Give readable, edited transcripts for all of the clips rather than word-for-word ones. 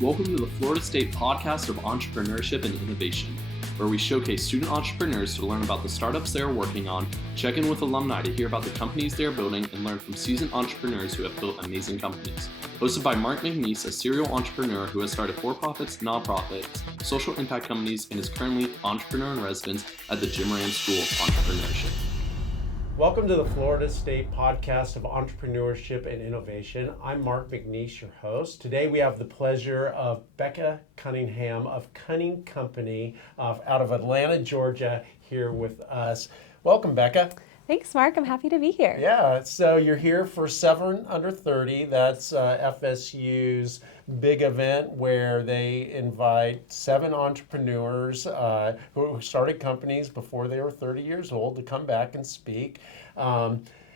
Welcome to the Florida State Podcast of Entrepreneurship and Innovation, where we showcase student entrepreneurs to learn about the startups they are working on, check in with alumni to hear about the companies they are building, and learn from seasoned entrepreneurs who have built amazing companies. Hosted by Mark McNeese, a serial entrepreneur who has started for-profits, nonprofits, social impact companies, and is currently entrepreneur in residence at the Jim Rand School of Entrepreneurship. Welcome to the Florida State Podcast of Entrepreneurship and Innovation. I'm Mark McNeese, your host. Today we have the pleasure of Becca Cunningham of Cunningham Company out of Atlanta, Georgia, here with us. Welcome, Becca. Thanks, Mark. I'm happy to be here. Yeah, so you're here for 7 Under 30. That's FSU's big event where they invite 7 entrepreneurs who started companies before they were 30 years old to come back and speak.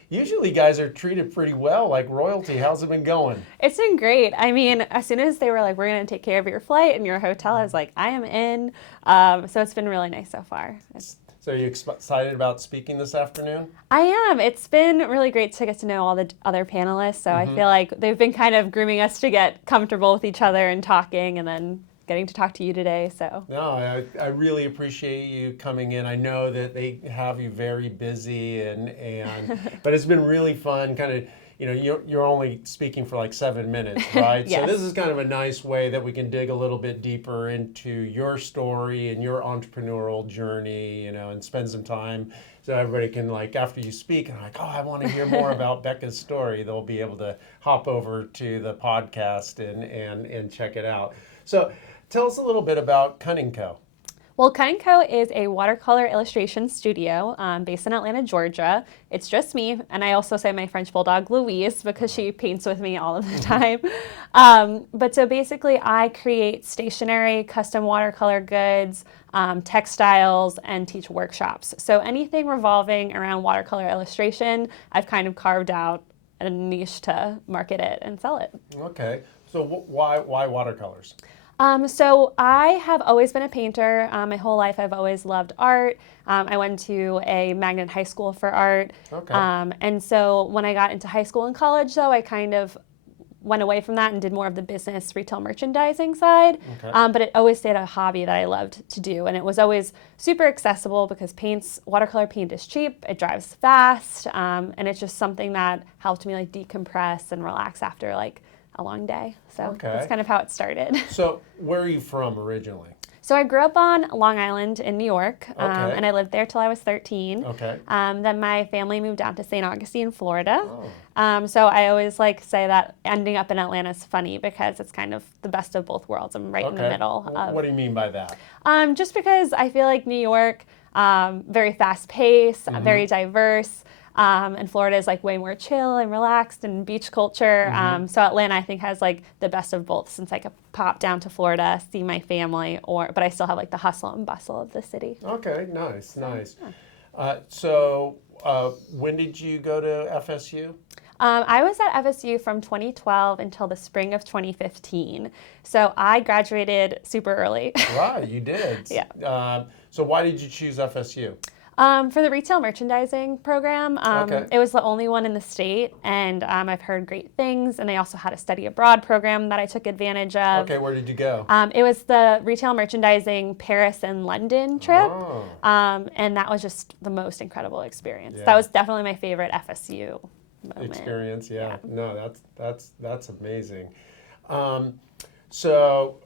Usually guys are treated pretty well, like royalty. How's it been going? It's been great. I mean, as soon as they were like, we're going to take care of your flight and your hotel, I was like, I am in. So it's been really nice so far. So are you excited about speaking this afternoon? I am. It's been really great to get to know all the other panelists. So I feel like they've been kind of grooming us to get comfortable with each other and talking, and then getting to talk to you today. So no, I really appreciate you coming in. I know that they have you very busy, but it's been really fun. Kind of, you know, you're only speaking for like 7 minutes, right? Yes. So this is kind of a nice way that we can dig a little bit deeper into your story and your entrepreneurial journey, you know, and spend some time so everybody can, like, after you speak, and like, oh, I want to hear more about Becca's story. They'll be able to hop over to the podcast and check it out. So tell us a little bit about Cunningham. Well, Cunningham is a watercolor illustration studio based in Atlanta, Georgia. It's just me, and I also say my French bulldog, Louise, because she paints with me all of the time. But so basically, I create stationery, custom watercolor goods, textiles, and teach workshops. So anything revolving around watercolor illustration, I've kind of carved out a niche to market it and sell it. Okay, so why watercolors? So I have always been a painter. My whole life I've always loved art. I went to a magnet high school for art. Okay. And so when I got into high school and college, though, I kind of went away from that and did more of the business retail merchandising side. Okay. But it always stayed a hobby that I loved to do. And it was always super accessible because watercolor paint is cheap, it dries fast, and it's just something that helped me like decompress and relax after like a long day. So that's kind of how it started. So where are you from originally? So I grew up on Long Island in New York, Okay. and I lived there till I was 13. Okay. Then my family moved down to St. Augustine, Florida. Oh. So I always like say that ending up in Atlanta is funny because it's kind of the best of both worlds. I'm right in the middle. What do you mean by that? Just because I feel like New York, very fast-paced, very diverse. And Florida is like way more chill and relaxed and beach culture. So Atlanta, I think, has like the best of both, since I could pop down to Florida, see my family, but I still have like the hustle and bustle of the city. Okay, nice. Yeah. So when did you go to FSU? I was at FSU from 2012 until the spring of 2015. So I graduated super early. Right, you did. Yeah. So why did you choose FSU? For the retail merchandising program, it was the only one in the state, and I've heard great things, and they also had a study abroad program that I took advantage of. Okay, where did you go? It was the retail merchandising Paris and London trip, and that was just the most incredible experience. Yeah. That was definitely my favorite FSU moment. Experience, yeah. No, that's amazing. So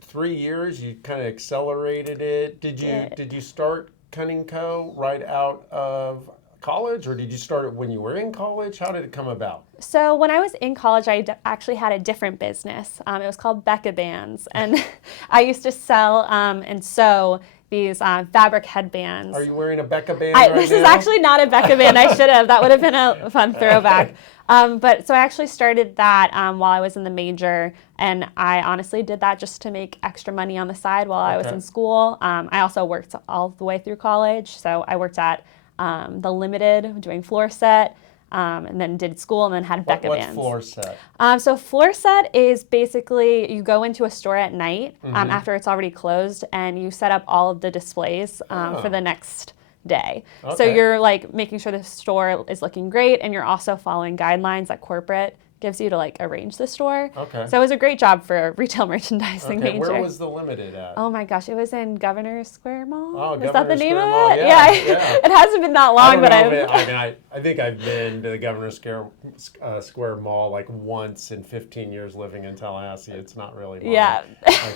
3 years, you kind of accelerated it. Did you start Cunningham right out of college, or did you start it when you were in college? How did it come about? So when I was in college, I actually had a different business. It was called Becca bands, and I used to sell and sew these fabric headbands. Are you wearing a Becca band right This now? is actually not a Becca band. I should have. That would have been a fun throwback. But so I actually started that while I was in the major, and I honestly did that just to make extra money on the side while I was in school. I also worked all the way through college, so I worked at the Limited doing floor set, and then did school, and then had Becca bands. What's floor set? So floor set is basically you go into a store at night after it's already closed, and you set up all of the displays for the next day. So you're like making sure the store is looking great, and you're also following guidelines that corporate gives you to like arrange the store. Okay. So it was a great job for a retail merchandising major. Where was the Limited at? Oh my gosh, it was in Governor Square Mall. Oh, Is that the name of Mall. it? Yeah. It hasn't been that long, but I think I've been to the Governor Square Mall like once in 15 years living in Tallahassee. It's not really my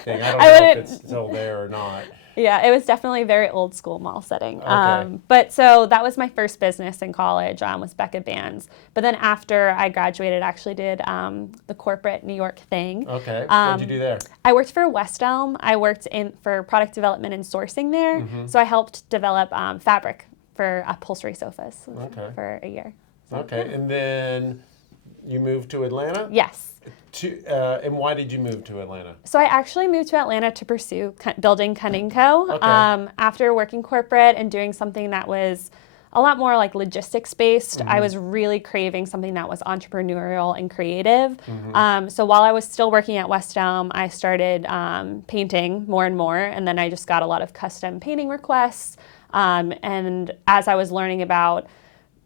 thing. I don't know if it's still there or not. Yeah, it was definitely a very old school mall setting. Okay. But so that was my first business in college, was Becca Bands. But then after I graduated, I actually did the corporate New York thing. Okay. What did you do there? I worked for West Elm. I worked for product development and sourcing there. So I helped develop fabric for upholstery sofas for a year. So, okay. And then you moved to Atlanta? Yes. And why did you move to Atlanta? So I actually moved to Atlanta to pursue building Cunningham. Okay. After working corporate and doing something that was a lot more like logistics based, I was really craving something that was entrepreneurial and creative. So while I was still working at West Elm, I started painting more and more, and then I just got a lot of custom painting requests. And as I was learning about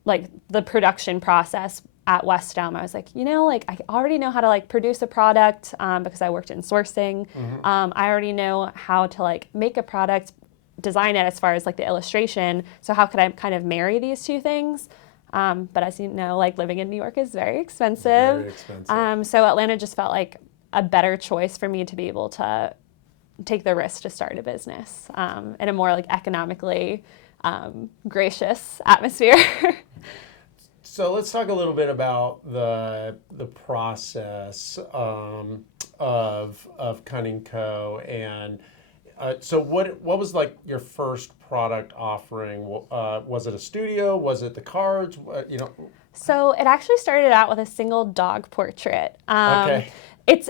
like the production process at West Elm, I was like, I already know how to like produce a product because I worked in sourcing. I already know how to like make a product, design it as far as like the illustration. So how could I kind of marry these two things? But as you know, like living in New York is very expensive. Very expensive. So Atlanta just felt like a better choice for me to be able to take the risk to start a business in a more like economically gracious atmosphere. So let's talk a little bit about the process of Cunningham Co. And so what was like your first product offering? Was it a studio? Was it the cards? So it actually started out with a single dog portrait. Okay.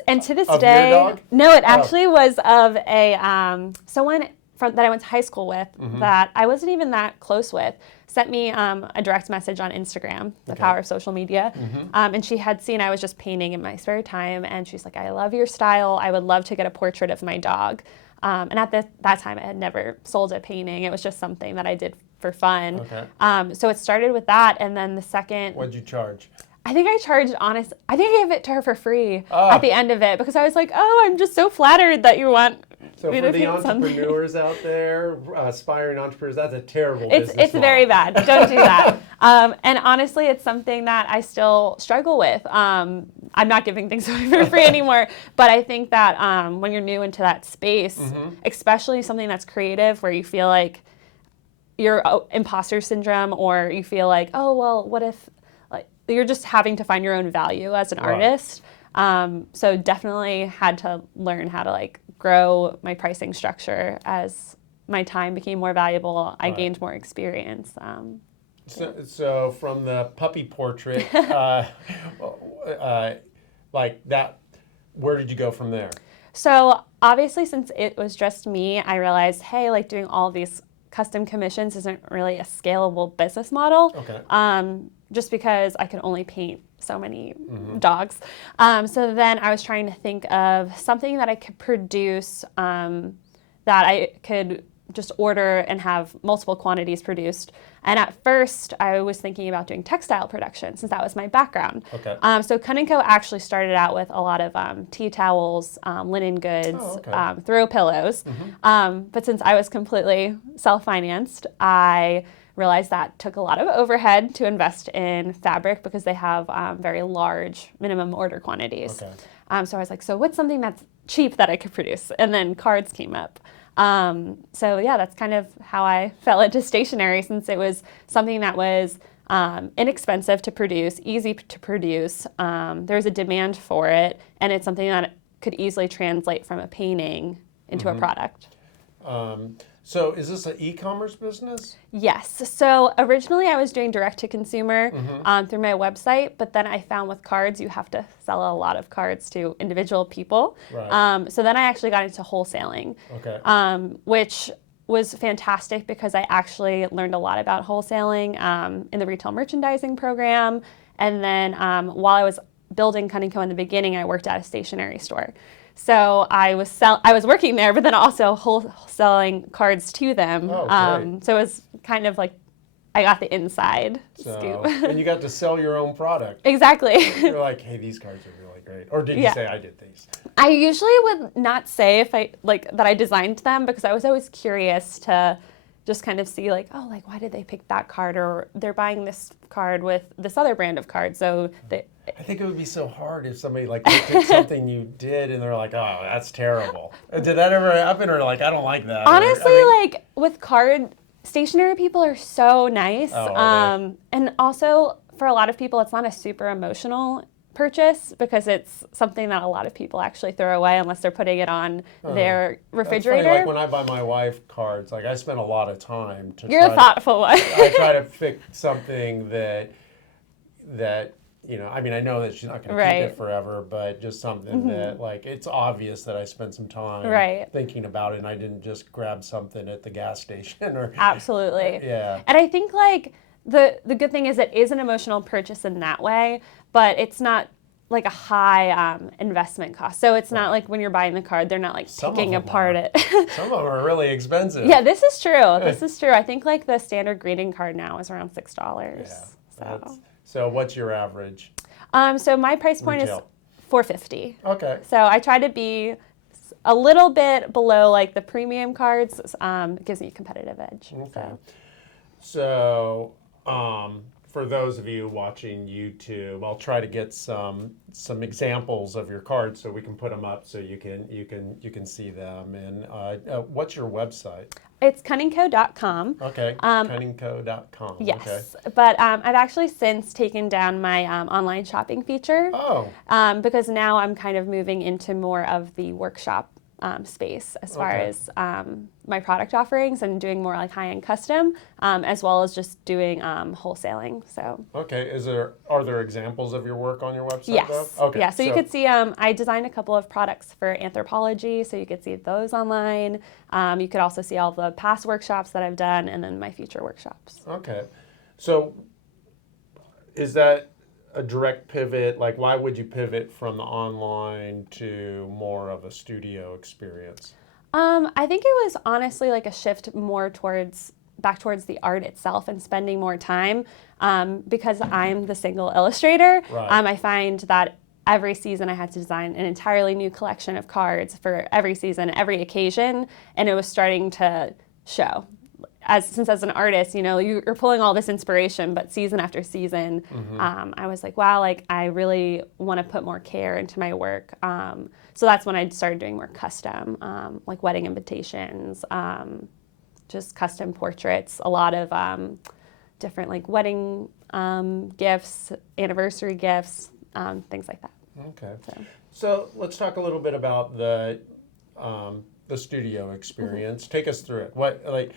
And to this Of day, your dog? no, it actually was of a someone that I went to high school with that I wasn't even that close with. Sent me a direct message on Instagram, the power of social media. And she had seen I was just painting in my spare time. And she's like, I love your style. I would love to get a portrait of my dog. And at that time, I had never sold a painting. It was just something that I did for fun. Okay. So it started with that. And then the second... What'd you charge? I think I charged I think I gave it to her for free at the end of it because I was like, oh, I'm just so flattered that you want So me for to the paint entrepreneurs out there, aspiring entrepreneurs, that's a terrible business It's model. very bad. Don't do that. And honestly, it's something that I still struggle with. I'm not giving things away for free anymore, but I think that when you're new into that space, especially something that's creative where you feel like you're imposter syndrome or you feel like, oh, well, what if you're just having to find your own value as an artist. So definitely had to learn how to like grow my pricing structure as my time became more valuable. I gained more experience. So from the puppy portrait, like that, where did you go from there? So obviously, since it was just me, I realized, hey, like doing all these custom commissions isn't really a scalable business model. Okay. Just because I could only paint so many dogs. So then I was trying to think of something that I could produce that I could just order and have multiple quantities produced. And at first, I was thinking about doing textile production since that was my background. Okay. So Cunningham actually started out with a lot of tea towels, linen goods, throw pillows. But since I was completely self-financed, I realized that took a lot of overhead to invest in fabric because they have very large minimum order quantities. Okay. So I was like, so what's something that's cheap that I could produce? And then cards came up. So yeah, that's kind of how I fell into stationery since it was something that was inexpensive to produce, easy to produce. There's a demand for it, and it's something that could easily translate from a painting into a product. So is this an e-commerce business? Yes. So originally I was doing direct to consumer through my website, but then I found with cards you have to sell a lot of cards to individual people. Right. So then I actually got into wholesaling, which was fantastic because I actually learned a lot about wholesaling in the retail merchandising program. And then while I was building Cunningham in the beginning, I worked at a stationery store. So I was working there, but then also wholesaling cards to them. Oh, great. So it was kind of like I got the inside So, scoop. and you got to sell your own product. Exactly. You're like, hey, these cards are really great. Or did you say I did these? I usually would not say if I that I designed them, because I was always curious to just kind of see like, oh, like why did they pick that card, or they're buying this card with this other brand of card. So I think it would be so hard if somebody like looked at something you did and they're like, oh, that's terrible. Did that ever happen, or like, I don't like that? Honestly, like with stationery people are so nice. And also for a lot of people, it's not a super emotional purchase because it's something that a lot of people actually throw away unless they're putting it on their refrigerator. That's funny. Like when I buy my wife cards, like I spend a lot of time to You're a thoughtful one. I try to pick something that you know, I mean, I know that she's not going to keep it forever, but just something that, like, it's obvious that I spent some time thinking about it, and I didn't just grab something at the gas station. Or Absolutely. Yeah. And I think, like, the good thing is it is an emotional purchase in that way, but it's not like a high investment cost. So it's not like when you're buying the card, they're not like picking apart it. Some of them are really expensive. Yeah, this is true. This is true. I think like the standard greeting card now is around $6. Yeah. So what's your average? So my price point is $4.50. Okay. So I try to be a little bit below like the premium cards. It gives me a competitive edge. Okay. So for those of you watching YouTube, I'll try to get some examples of your cards so we can put them up so you can see them. And what's your website? It's cunningco.com. Okay, cunningco.com. Yes, okay. But I've actually since taken down my online shopping feature. Oh. Because now I'm kind of moving into more of the workshop space as far as my product offerings, and doing more like high-end custom, as well as just doing wholesaling. So. Okay. Are there examples of your work on your website? Yes. Though? Okay. Yeah. So you could see I designed a couple of products for anthropology, so you could see those online. You could also see all the past workshops that I've done, and then my future workshops. Okay. So is that a direct pivot? Like, why would you pivot from the online to more of a studio experience? I think it was honestly like a shift more back towards the art itself and spending more time, because I'm the single illustrator. Right. I find that every season I had to design an entirely new collection of cards for every season, every occasion, and it was starting to show. Since as an artist, you know, you're pulling all this inspiration, but season after season, I was like, wow, like I really want to put more care into my work. So that's when I started doing more custom, like wedding invitations, just custom portraits, a lot of different like wedding gifts, anniversary gifts, things like that. Okay. So let's talk a little bit about the studio experience. Take us through it.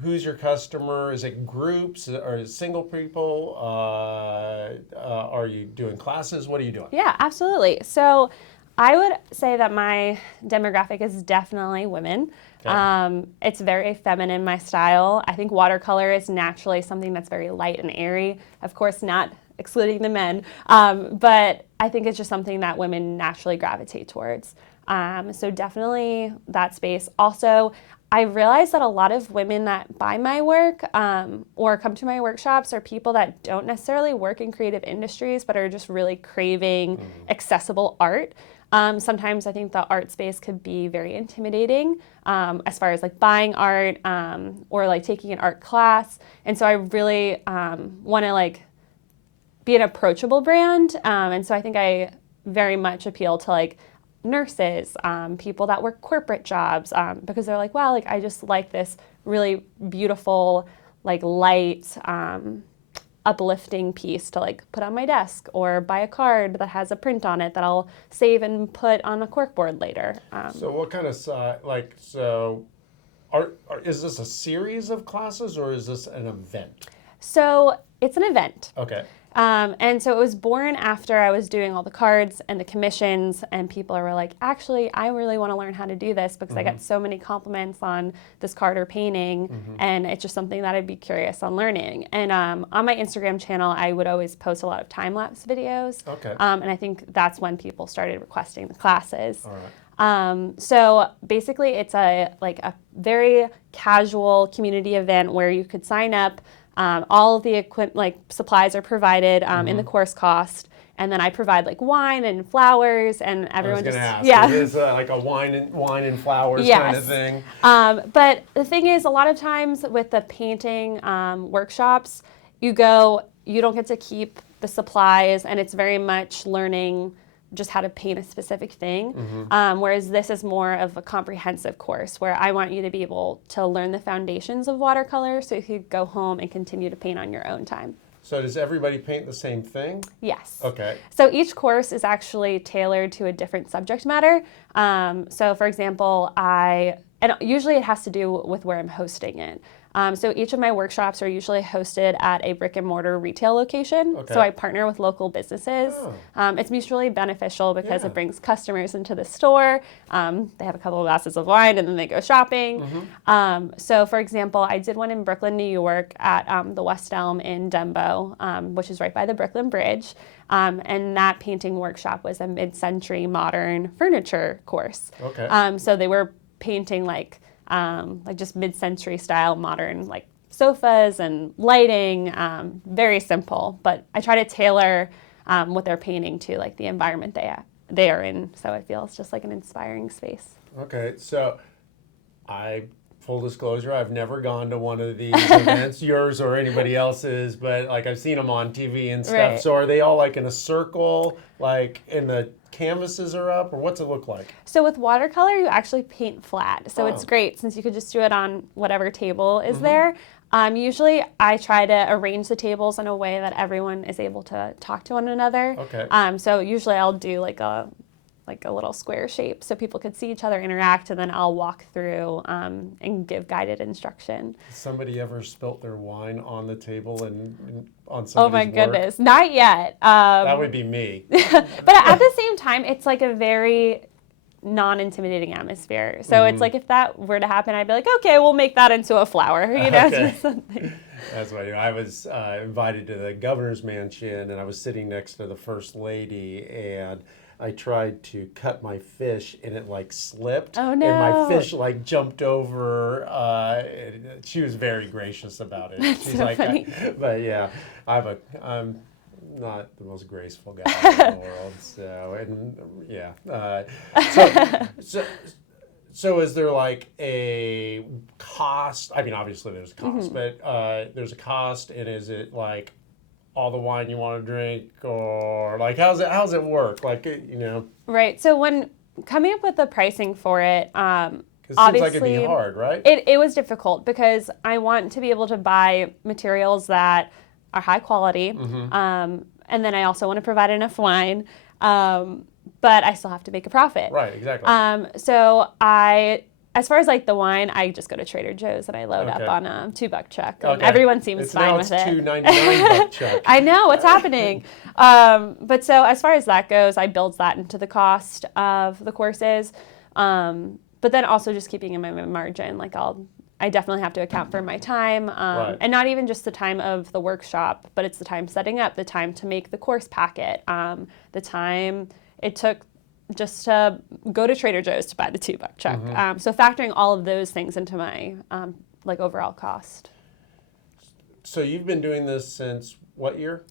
Who's your customer? Is it groups or single people? Are you doing classes? What are you doing? Yeah, absolutely. So I would say that my demographic is definitely women. Okay. It's very feminine, my style. I think watercolor is naturally something that's very light and airy. Of course, not excluding the men, but I think it's just something that women naturally gravitate towards. So definitely that space. Also, I realized that a lot of women that buy my work or come to my workshops are people that don't necessarily work in creative industries, but are just really craving accessible art. Sometimes I think the art space could be very intimidating as far as like buying art or like taking an art class. And so I really want to like be an approachable brand. And so I think I very much appeal to like nurses, people that work corporate jobs, because they're like, wow, like I just like this really beautiful, like light, uplifting piece to like put on my desk, or buy a card that has a print on it that I'll save and put on a corkboard later. So what kind of is this a series of classes, or is this an event? So it's an event. Okay. And so it was born after I was doing all the cards and the commissions, and people were like, actually, I really want to learn how to do this because I got so many compliments on this card or painting, and it's just something that I'd be curious on learning. And on my Instagram channel, I would always post a lot of time-lapse videos. Okay. And I think that's when people started requesting the classes. All So basically, it's a very casual community event where you could sign up. All of the supplies are provided in the course cost, and then I provide wine and flowers, and everyone I was just gonna ask, is like a wine and flowers kind of thing? But the thing is, a lot of times with the painting workshops, you don't get to keep the supplies, and it's very much learning just how to paint a specific thing. Whereas this is more of a comprehensive course where I want you to be able to learn the foundations of watercolor so you could go home and continue to paint on your own time. So does everybody paint the same thing? Yes. Okay. So each course is actually tailored to a different subject matter. So for example, and usually it has to do with where I'm hosting it. So each of my workshops are usually hosted at a brick and mortar retail location. Okay. So I partner with local businesses. It's mutually beneficial because it brings customers into the store. They have a couple of glasses of wine and then they go shopping. So for example, I did one in Brooklyn, New York at the West Elm in Dumbo, which is right by the Brooklyn Bridge. And that painting workshop was a mid-century modern furniture course. Okay. So they were painting just mid-century style modern sofas and lighting, very simple, but I try to tailor what they're painting to the environment they are in, so it feels just like an inspiring space. Okay, so full disclosure, I've never gone to one of these events, yours or anybody else's, but I've seen them on TV and stuff. Right. So are they all in a circle, and the canvases are up, or what's it look like? So with watercolor, you actually paint flat. So it's great since you could just do it on whatever table is there. Usually I try to arrange the tables in a way that everyone is able to talk to one another. Okay. So usually I'll do a little square shape so people could see each other interact, and then I'll walk through and give guided instruction. Has somebody ever spilt their wine on the table and on somebody's Oh my work? goodness, not yet. That would be me. But at the same time, it's a very non-intimidating atmosphere. So it's if that were to happen, I'd be like, okay, we'll make that into a flower, Okay. something. That's what I was invited to the governor's mansion, and I was sitting next to the first lady, and I tried to cut my fish, and it slipped. Oh, no. And my fish jumped over. She was very gracious about it. That's She's so funny. but yeah, I'm not the most graceful guy in the world. So and yeah. So is there a cost? I mean, obviously there's a cost, but there's a cost, and is it all the wine you want to drink, or how's it work? Right. So when coming up with the pricing for it, it seems obviously like it'd be hard, right? It was difficult because I want to be able to buy materials that are high quality, and then I also want to provide enough wine, but I still have to make a profit. Right. Exactly. So as far as the wine, I just go to Trader Joe's and I load up on a $2 check. And everyone seems fine with it. It's $2.99 check. I know, what's happening. But so as far as that goes, I build that into the cost of the courses. But then also just keeping in my margin, I definitely have to account for my time, and not even just the time of the workshop, but it's the time setting up, the time to make the course packet, the time it took just to go to Trader Joe's to buy the $2 check. So factoring all of those things into my overall cost. So you've been doing this since what year?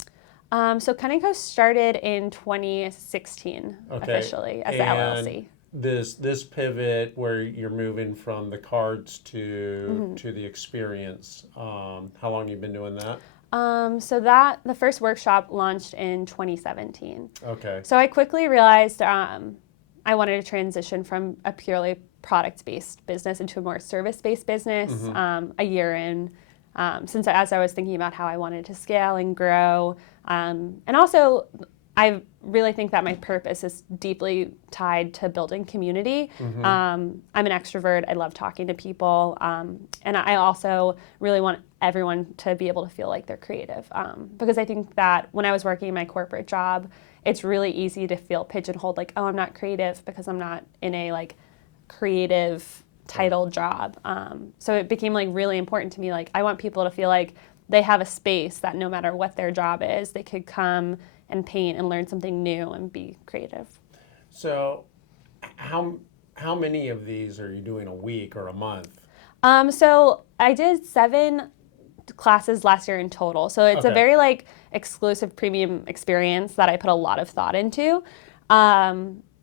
So Cunningham started in 2016 officially as the LLC. This pivot where you're moving from the cards to the experience, how long you been doing that? So the first workshop launched in 2017. Okay. So I quickly realized I wanted to transition from a purely product-based business into a more service-based business a year in, since as I was thinking about how I wanted to scale and grow. And also, I really think that my purpose is deeply tied to building community. I'm an extrovert. I love talking to people. And I also really want everyone to be able to feel like they're creative. Because I think that when I was working my corporate job, it's really easy to feel pigeonholed, oh, I'm not creative because I'm not in a creative titled job. So it became really important to me. I want people to feel like they have a space that no matter what their job is, they could come and paint and learn something new and be creative. So how how many of these are you doing a week or a month? So I did 7 classes last year in total. So it's a very like exclusive premium experience that I put a lot of thought into.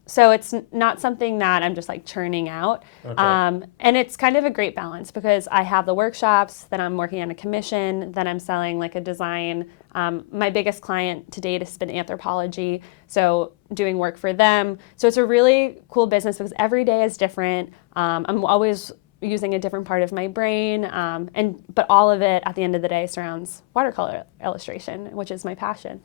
So it's not something that I'm just like churning out. And it's kind of a great balance because I have the workshops, then I'm working on a commission, then I'm selling like a design. My biggest client to date has been Anthropology, so doing work for them. So it's a really cool business because every day is different. I'm always using a different part of my brain, but all of it at the end of the day surrounds watercolor illustration, which is my passion.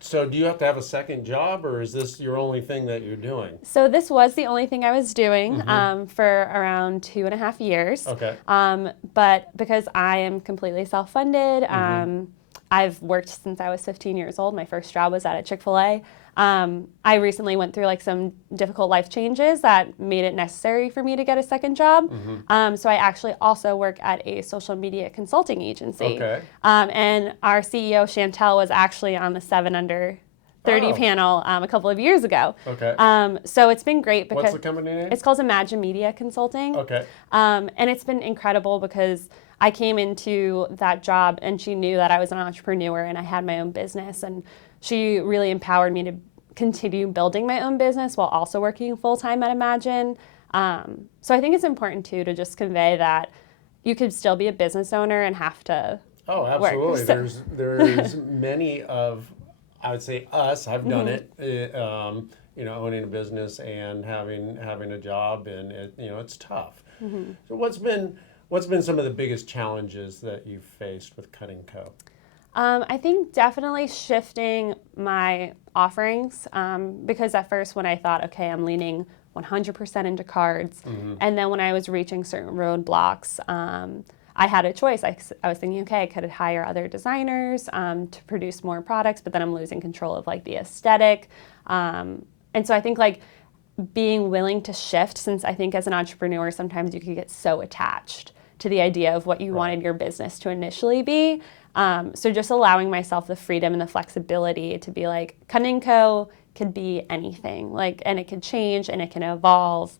So do you have to have a second job, or is this your only thing that you're doing? So this was the only thing I was doing for around 2.5 years. Okay. But because I am completely self-funded, I've worked since I was 15 years old. My first job was at a Chick-fil-A. I recently went through like some difficult life changes that made it necessary for me to get a second job. So I actually also work at a social media consulting agency. Okay. And our CEO, Chantel, was actually on the 7 Under 30 panel a couple of years ago. Okay. So it's been great because what's the company name? It's called Imagine Media Consulting. Okay. And it's been incredible because I came into that job and she knew that I was an entrepreneur and I had my own business, and she really empowered me to continue building my own business while also working full-time at Imagine. So I think it's important too to just convey that you could still be a business owner and have to absolutely. work. So, there's many of, I would say us, I've done it, owning a business and having a job, and it's tough. So what's been some of the biggest challenges that you've faced with Cunningham Co.? I think definitely shifting my offerings, because at first when I thought, okay, I'm leaning 100% into cards, and then when I was reaching certain roadblocks, I had a choice. I was thinking, okay, I could hire other designers to produce more products, but then I'm losing control of like the aesthetic. And so I think like being willing to shift, since I think as an entrepreneur, sometimes you can get so attached to the idea of what you wanted your business to initially be. So just allowing myself the freedom and the flexibility to be like, Cunningham Co. could be anything, and it could change and it can evolve.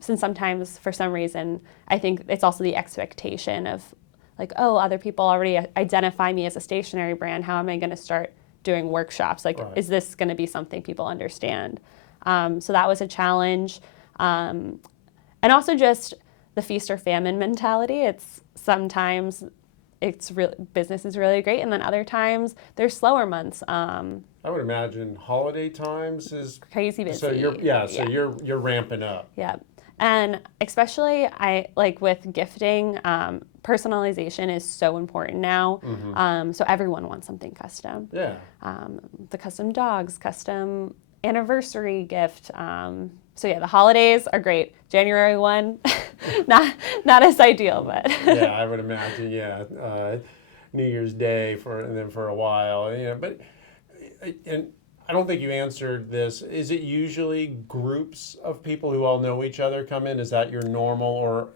Since sometimes, for some reason, I think it's also the expectation of like, oh, other people already identify me as a stationery brand. How am I going to start doing workshops? Like, is this going to be something people understand? So that was a challenge. And also just the feast or famine mentality. It's sometimes business is really great, and then other times there's slower months. I would imagine holiday times is crazy busy. So you're ramping up. Yeah. And especially with gifting, personalization is so important now. So everyone wants something custom. Yeah. The custom dogs, custom anniversary gift. So yeah, the holidays are great. January 1, not as ideal, but yeah, I would imagine. Yeah, New Year's Day and then for a while. But and I don't think you answered this. Is it usually groups of people who all know each other come in? Is that your normal,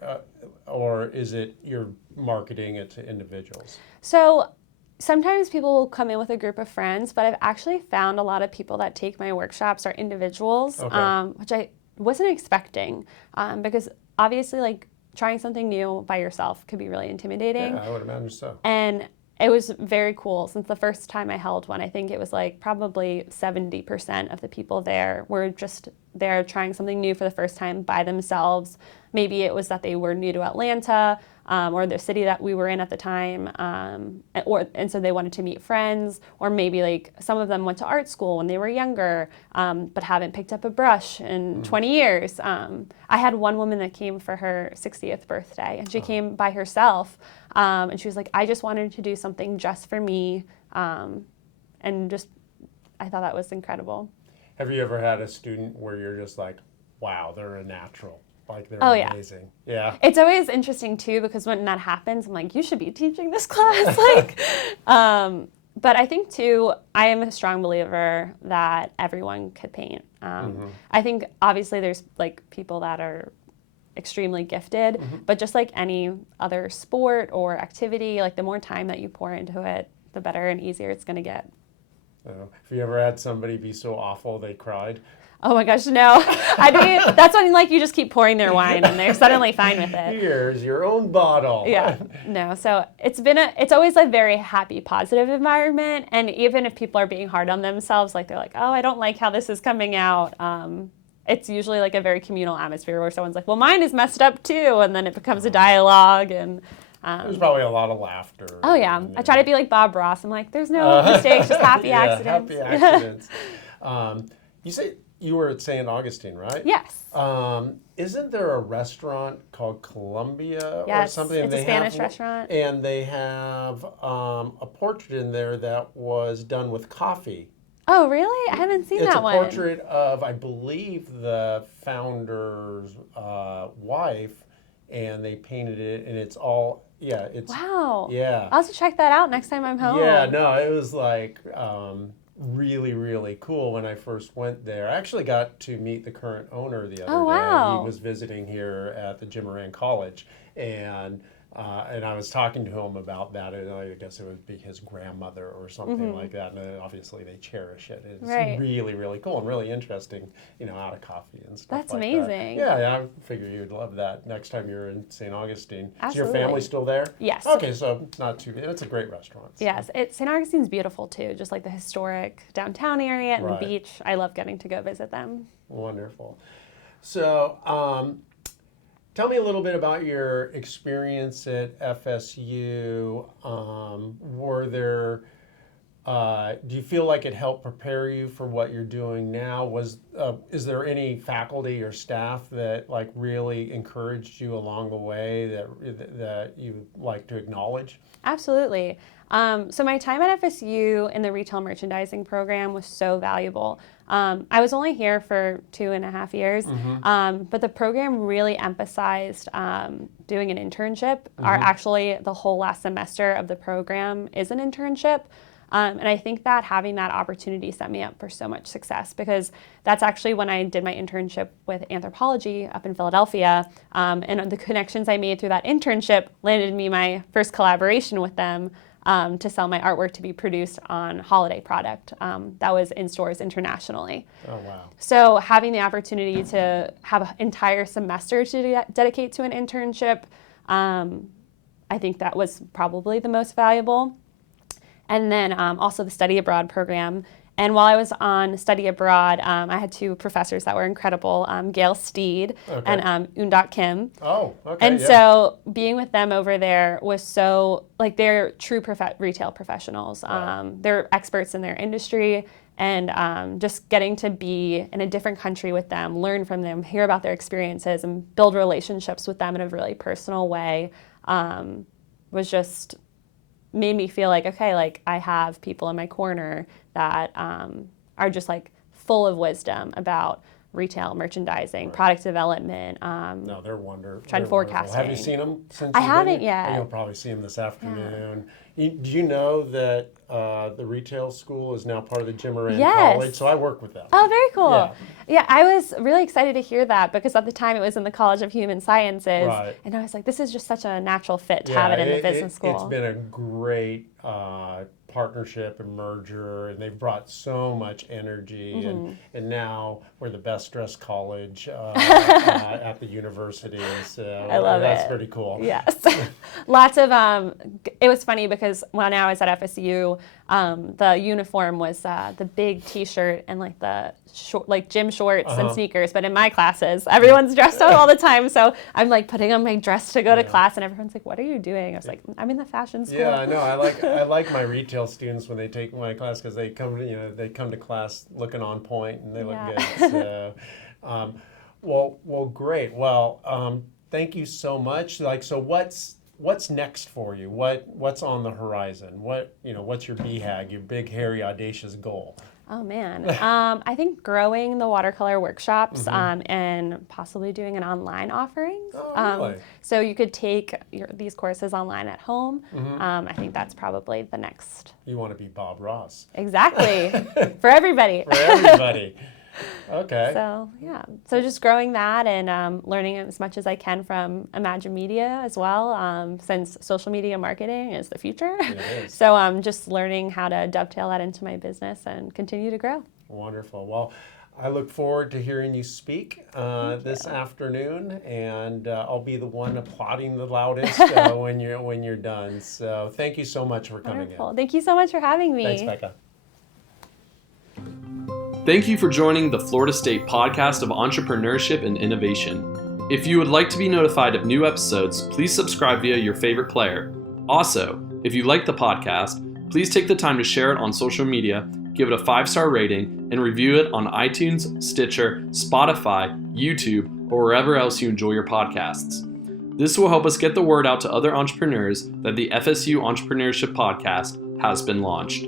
or is it you're marketing it to individuals? So sometimes people will come in with a group of friends, but I've actually found a lot of people that take my workshops are individuals, which I wasn't expecting, because obviously trying something new by yourself could be really intimidating. Yeah, I would imagine so. And it was very cool. Since the first time I held one, I think it was probably 70% of the people there were just there trying something new for the first time by themselves. Maybe it was that they were new to Atlanta, or the city that we were in at the time, and so they wanted to meet friends, or maybe some of them went to art school when they were younger, but haven't picked up a brush in 20 years. I had one woman that came for her 60th birthday, and she came by herself, and she was like, I just wanted to do something just for me, and just, I thought that was incredible. Have you ever had a student where you're just like, wow, they're a natural? They're amazing. Yeah. It's always interesting too, because when that happens, I'm like, you should be teaching this class. But I think too, I am a strong believer that everyone could paint. I think obviously there's people that are extremely gifted, but just like any other sport or activity, the more time that you pour into it, the better and easier it's going to get. Have you ever had somebody be so awful they cried? Oh my gosh, no. That's when like you just keep pouring their wine and they're suddenly fine with it. Here's your own bottle. Yeah. No. So it's always a very happy, positive environment. And even if people are being hard on themselves, like they're like, oh, I don't like how this is coming out. It's usually like a very communal atmosphere where someone's like, well, mine is messed up too. And then it becomes a dialogue and there's probably a lot of laughter. Oh yeah. I try to be like Bob Ross. I'm like, there's no mistakes, just happy accidents. Happy accidents. You say you were at St. Augustine, right? Yes. Isn't there a restaurant called Columbia or something? It's a Spanish restaurant. And they have a portrait in there that was done with coffee. Oh, really? I haven't seen that one. It's a portrait of, I believe, the founder's wife, and they painted it, and it's all, Wow. Yeah. I'll have to check that out next time I'm home. Yeah, no, it was like really, really cool when I first went there. I actually got to meet the current owner the other day. Wow. He was visiting here at the Jim Moran College, and I was talking to him about that, and I guess it would be his grandmother or something like that. And obviously, they cherish it. It's really, really cool and really interesting, out of coffee and stuff. That's like amazing. That. Yeah, I figure you'd love that next time you're in St. Augustine. Absolutely. Is your family still there? Yes. Okay, so not too. It's a great restaurant. So. Yes, St. Augustine's beautiful too. Just like the historic downtown area and the beach. I love getting to go visit them. Wonderful. So. Tell me a little bit about your experience at FSU. Do you feel like it helped prepare you for what you're doing now? Is there any faculty or staff that like really encouraged you along the way that you like to acknowledge? Absolutely. So my time at FSU in the retail merchandising program was so valuable. I was only here for 2.5 years, but the program really emphasized doing an internship. Actually, the whole last semester of the program is an internship. And I think that having that opportunity set me up for so much success, because that's actually when I did my internship with anthropology up in Philadelphia. And the connections I made through that internship landed me my first collaboration with them to sell my artwork to be produced on holiday product that was in stores internationally. Oh, wow. So having the opportunity to have an entire semester to dedicate to an internship, I think that was probably the most valuable. And then also the study abroad program. And while I was on study abroad, I had two professors that were incredible, Gail Steed and Undot Kim. Oh, okay. And so being with them over there was so, like, they're true retail professionals. Wow. They're experts in their industry. And just getting to be in a different country with them, learn from them, hear about their experiences, and build relationships with them in a really personal way was just made me feel like, okay, like I have people in my corner that are just like full of wisdom about retail, merchandising, product development. No, they're wonderful. Trend forecasting. Have you seen them since? I haven't yet. You'll probably see them this afternoon. Yeah. Do you know that the retail school is now part of the Jim Moran College? So I work with them. Oh, very cool. Yeah, I was really excited to hear that because at the time it was in the College of Human Sciences. Right. And I was like, this is just such a natural fit to have it in the business school. It's been a great partnership and merger, and they've brought so much energy, and now we're the best dressed college at the university. So I love that's pretty cool. Yes. Lots of, it was funny because when I was at FSU, the uniform was the big t-shirt and like the gym shorts and sneakers, but in my classes, everyone's dressed up all the time. So I'm like putting on my dress to go to class, and everyone's like, "What are you doing?" I was like, "I'm in the fashion school." Yeah, I know. I like my retail students when they take my class because they come to class looking on point and they look good. So, well, great. Well, thank you so much. So what's next for you? What's on the horizon? What's your BHAG, your big, hairy, audacious goal? Oh man, I think growing the watercolor workshops and possibly doing an online offering. Oh, really? So you could take these courses online at home. I think that's probably the next. You want to be Bob Ross. Exactly. For everybody. For everybody. Okay. So just growing that and learning as much as I can from Imagine Media as well, since social media marketing is the future. It is. So just learning how to dovetail that into my business and continue to grow. Wonderful. Well, I look forward to hearing you speak this afternoon, and I'll be the one applauding the loudest when you're done. So thank you so much for coming Wonderful. in. Thank you so much for having me. Thanks, Becca. Thank you for joining the Florida State Podcast of Entrepreneurship and Innovation. If you would like to be notified of new episodes, please subscribe via your favorite player. Also, if you like the podcast, please take the time to share it on social media, give it a 5-star rating, and review it on iTunes, Stitcher, Spotify, YouTube, or wherever else you enjoy your podcasts. This will help us get the word out to other entrepreneurs that the FSU Entrepreneurship Podcast has been launched.